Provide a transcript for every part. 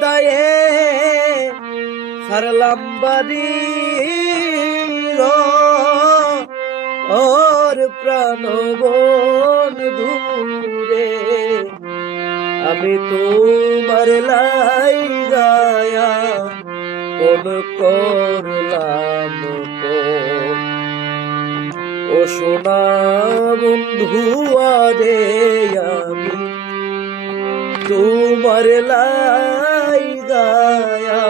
দায়ে সারলাম বাড়ি ওর প্রাণ বন্ধুরে আমি তোমার লাই গায়া কোন করলাম ও সোনা বন্ধু আরে আমি তোমার লাই গায়া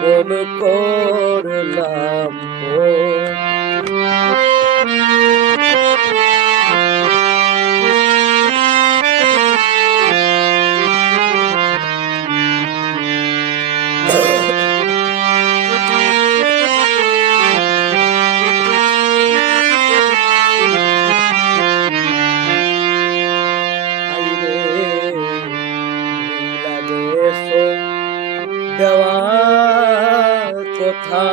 কোন করলাম দেওয়া কথা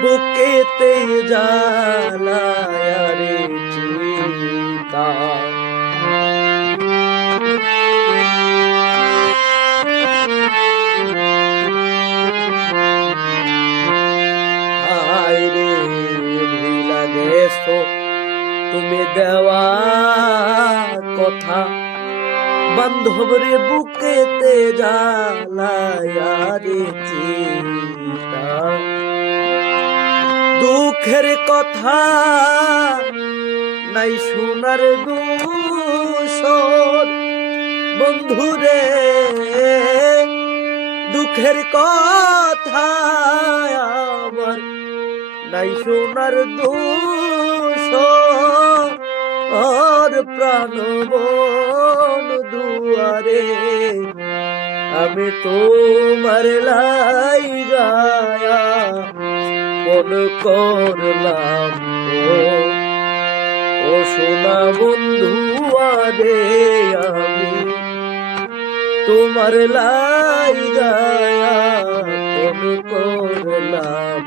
বুকেতে জ্বালায় রে চিতা আয় রে ভুলা গেছো তুমি দেওয়া কথা বান্ধব রে বুকেতে জ্বালায় রে চিতা দুঃখের কথা নাই শোনার দূষণ বন্ধুরে দুঃখের কথা আমার নাই শোনার দূষণ আর প্রাণ দুয়ারে আমি তোমার লাই গায়া কোন করলাম ও সোনা বন্ধু আরে আমি তোমার লাই গায়া কোন করলাম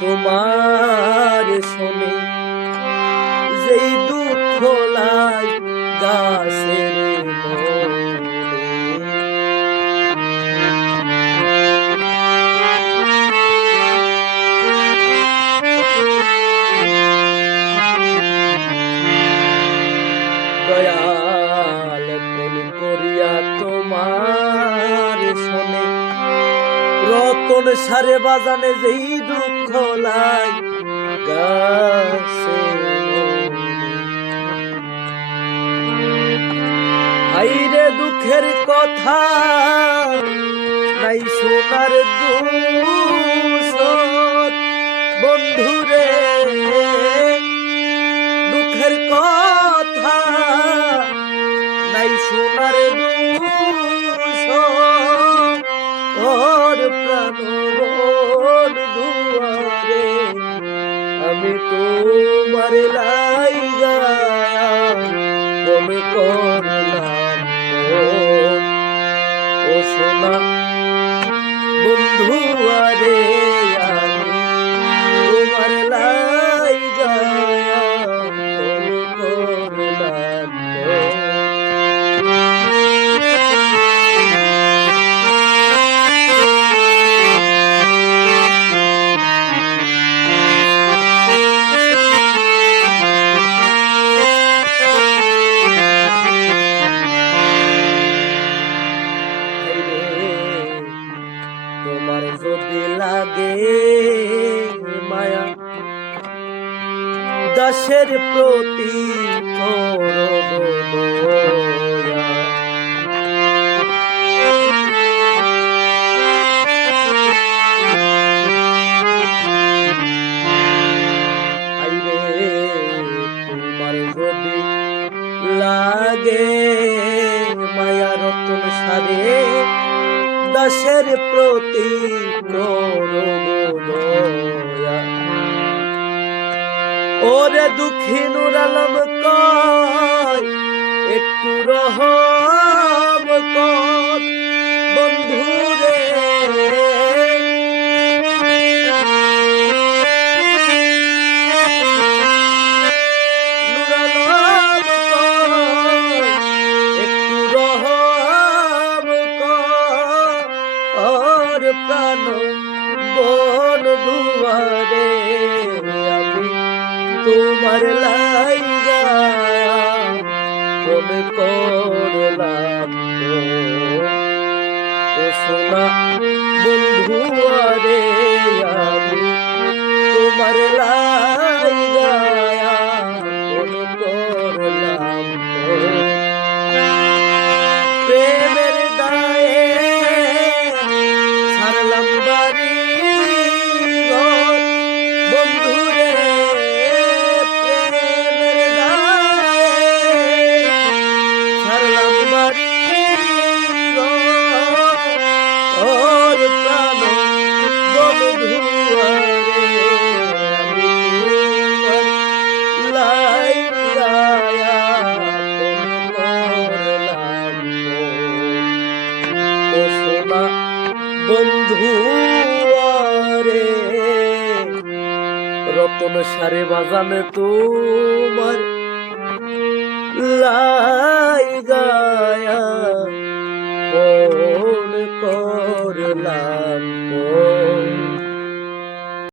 তোমার শোনে যেই দুঃখ লাই গাছের দয়াল প্রেম করিয়া তোমার শোনে রতন সারে বাজানে যেই দুঃখ লাই গাছে হাইরে দুঃখের কথা নাই শোনার দূষণ বন্ধুরে দুঃখের কথা নাই শোনার দূষণ ওর প্রাণ দুয়ারে আমি তোমার লাই গায়া কোন করলাম ও সোনা বন্ধু আরে আমি তোমার লাই গায়া কোন করলাম তোমার যদি লাগে মায়া দাসের প্রতি করব দয়া আমার প্রতি করো দয়া। ওরে দুঃখী নূর আলম কয় একটু রহম কর বন্ধুরে। নূর আলম কয় একটু রহম কর প্রাণ বন্ধুরে। আমি তোমার লাইগা মন করলাম ও সোনা বন্ধু রে। আমি তোমার লাইগা মন করলাম প্রেমের দায়ে ছাড়লাম বাড়ি ঘর বন্ধুরে। প্রেমের দায়ে ছাড়লাম বাড়ি ঘর প্রাণ বন্ধুরে। আমি তোমার লাইগা করলাম ও সোনা বন্ধু রে। রতন সারে বাজানে তোমার লাইগা ফোন করলাম।